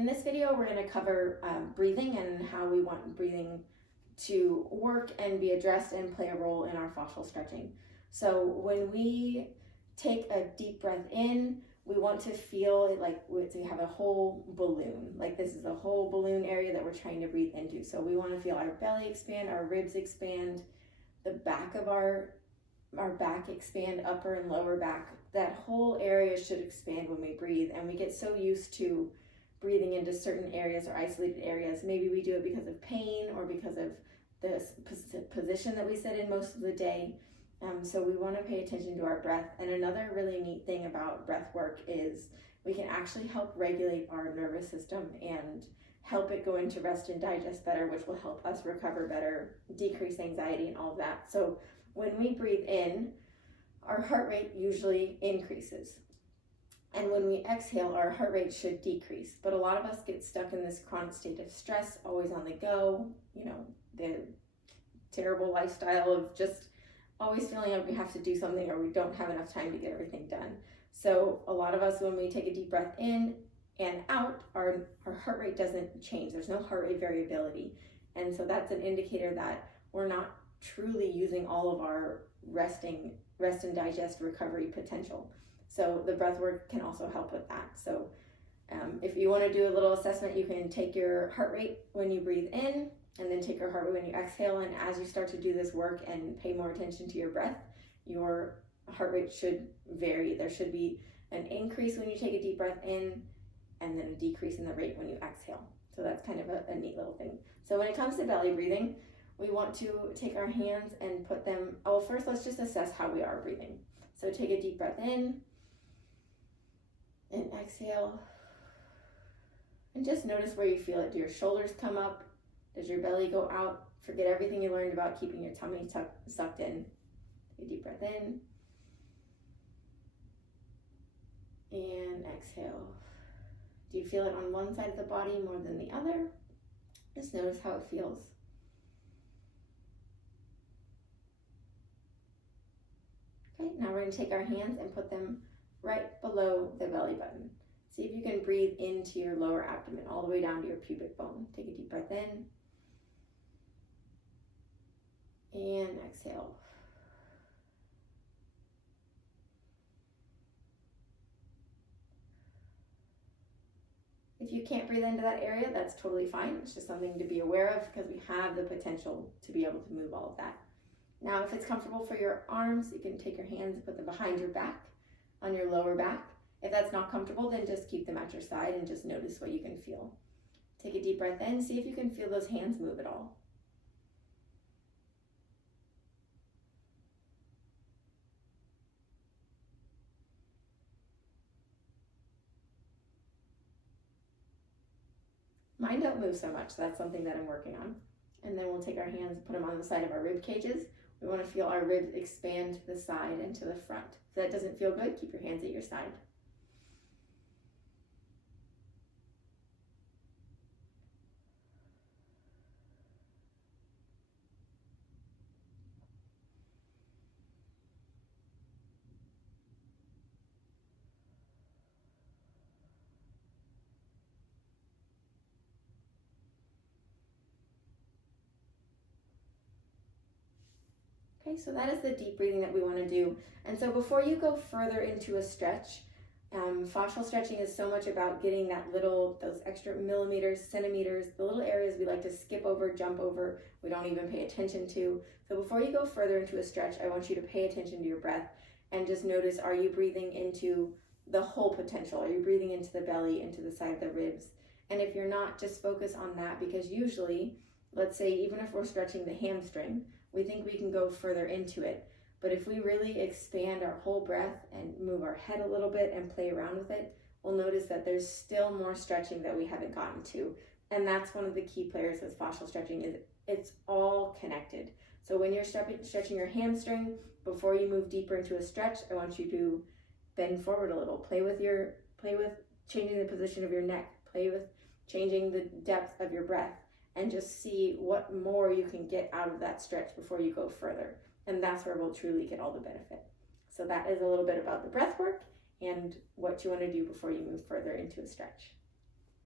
In this video, we're going to cover breathing and how we want breathing to work and be addressed and play a role in our fascial stretching. So when we take a deep breath in, we want to feel it like we have a whole balloon. Like this is a whole balloon area that we're trying to breathe into. So we want to feel our belly expand, our ribs expand, the back of our back expand, upper and lower back. That whole area should expand when we breathe, and we get so used to breathing into certain areas or isolated areas. Maybe we do it because of pain or because of the position that we sit in most of the day. So we want to pay attention to our breath. And another really neat thing about breath work is we can actually help regulate our nervous system and help it go into rest and digest better, which will help us recover better, decrease anxiety and all of that. So when we breathe in, our heart rate usually increases. And when we exhale, our heart rate should decrease. But a lot of us get stuck in this chronic state of stress, always on the go, the terrible lifestyle of just always feeling like we have to do something or we don't have enough time to get everything done. So a lot of us, when we take a deep breath in and out, our heart rate doesn't change. There's no heart rate variability. And so that's an indicator that we're not truly using all of our rest and digest recovery potential. So the breath work can also help with that. So if you want to do a little assessment, you can take your heart rate when you breathe in and then take your heart rate when you exhale. And as you start to do this work and pay more attention to your breath, your heart rate should vary. There should be an increase when you take a deep breath in and then a decrease in the rate when you exhale. So that's kind of a neat little thing. So when it comes to belly breathing, we want to take our hands and put them, first let's just assess how we are breathing. So take a deep breath in and exhale. And just notice where you feel it. Do your shoulders come up? Does your belly go out? Forget everything you learned about keeping your tummy sucked in. Take a deep breath in. And exhale. Do you feel it on one side of the body more than the other? Just notice how it feels. Okay, now we're going to take our hands and put them right below the belly button. See if you can breathe into your lower abdomen, all the way down to your pubic bone. Take a deep breath in. And exhale. If you can't breathe into that area, that's totally fine. It's just something to be aware of because we have the potential to be able to move all of that. Now, if it's comfortable for your arms, you can take your hands and put them behind your back, on your lower back. If that's not comfortable, then just keep them at your side and just notice what you can feel. Take a deep breath in. See if you can feel those hands move at all. Mine don't move so much, so that's something that I'm working on. And then we'll take our hands and put them on the side of our rib cages. We want to feel our ribs expand to the side and to the front. If that doesn't feel good, keep your hands at your side. Okay, so that is the deep breathing that we want to do. And so before you go further into a stretch, fascial stretching is so much about getting those extra millimeters, centimeters, the little areas we like to skip over, jump over, we don't even pay attention to. So before you go further into a stretch, I want you to pay attention to your breath and just notice, are you breathing into the whole potential? Are you breathing into the belly, into the side of the ribs? And if you're not, just focus on that, because usually, let's say even if we're stretching the hamstring, we think we can go further into it. But if we really expand our whole breath and move our head a little bit and play around with it, we'll notice that there's still more stretching that we haven't gotten to. And that's one of the key players with fascial stretching, is it's all connected. So when you're stretching your hamstring, before you move deeper into a stretch, I want you to bend forward a little. Play with changing the position of your neck. Play with changing the depth of your breath. And just see what more you can get out of that stretch before you go further. And that's where we'll truly get all the benefit. So that is a little bit about the breath work and what you want to do before you move further into a stretch.